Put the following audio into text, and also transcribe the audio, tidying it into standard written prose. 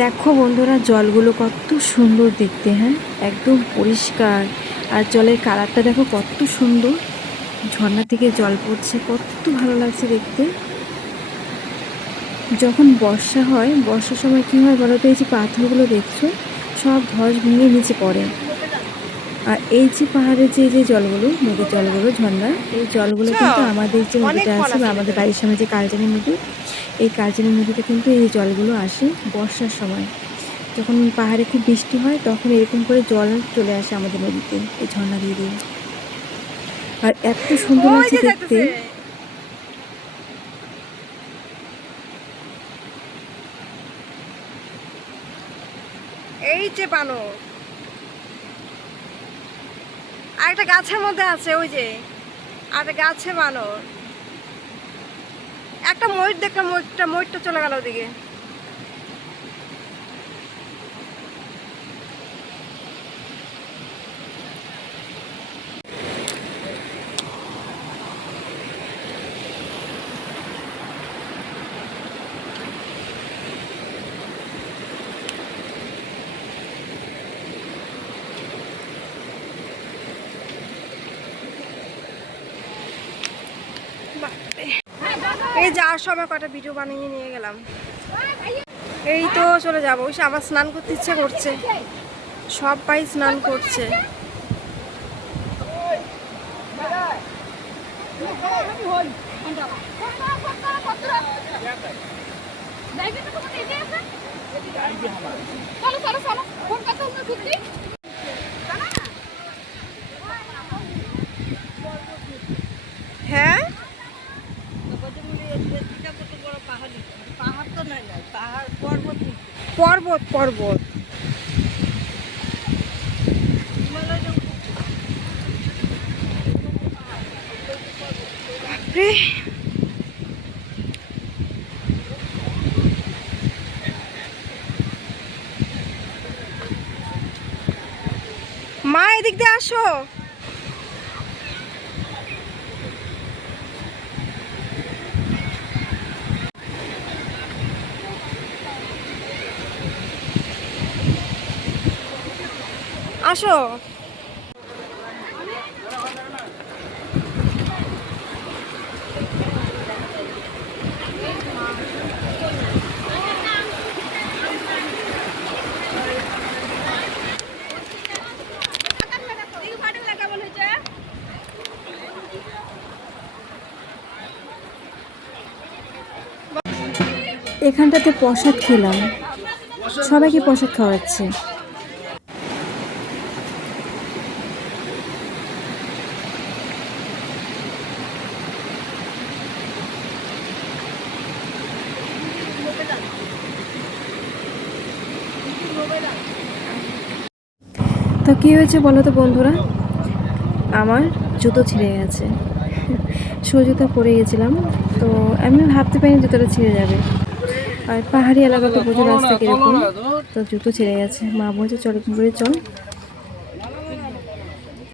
দেখো বন্ধুরা, জলগুলো কত সুন্দর দেখতে। হ্যাঁ, একদম পরিষ্কার। আর জলের কালারটা দেখো কত সুন্দর। ঝর্ণা থেকে জল পড়ছে, কত ভালো লাগছে দেখতে। যখন বর্ষা হয়, বর্ষার সময় কি হয় বলো তো, এই যে পাথরগুলো দেখছো সব ধস ভেঙে নিচে পড়ে। আর এই যে পাহাড়ের যে জলগুলো, নদীর জলগুলো, ঝর্ণার এই জলগুলো কিন্তু আমাদের যে অনেক নদীটা ফল আছে বা আছে আমাদের ভিতরে। বাড়ির সামনে যে কালজানি নদী, এই কালজানি নদীতে কিন্তু এই জলগুলো আসে বর্ষার সময়। যখন পাহাড়ে খুব বৃষ্টি হয় তখন এরকম করে জল চলে আসে আমাদের নদীতে এই ঝর্ণা দিয়ে দিয়ে। আর এত সুন্দর ওই লাগছে যে দেখতে। যাইতেছে, এই যে বানর আর একটা গাছের মধ্যে আছে, ওই যে আর একটা গাছে বানর। একটা ময়ূর দেখলাম, ময়ূরটা চলে গেল ওদিকে। এই যাওয়ার সময় কটা ভিডিও বানিয়ে নিয়ে গেলাম। এই তো চলে যাবো। ওই আবার স্নান করতে ইচ্ছে করছে, সবাই স্নান করছে। হ্যাঁ, পর্বত পর্বত। বাপরে, মা এদিক দিয়ে আসো। আসো। এখানটাতে প্রসাদ খেলাম, সবাইকে প্রসাদ খাওয়াচ্ছে। তো কী হয়েছে বলো তো বন্ধুরা, আমার জুতো ছিঁড়ে গেছে। শু জুতো পরে গেছিলাম, তো আমি ভাবতে পারিনি জুতোটা ছিঁড়ে যাবে। আর পাহাড়ি এলাকা তো প্রচুর রাস্তা কীরকম, তো জুতো ছিঁড়ে গেছে। মা বলছে চল, একটু করে চল।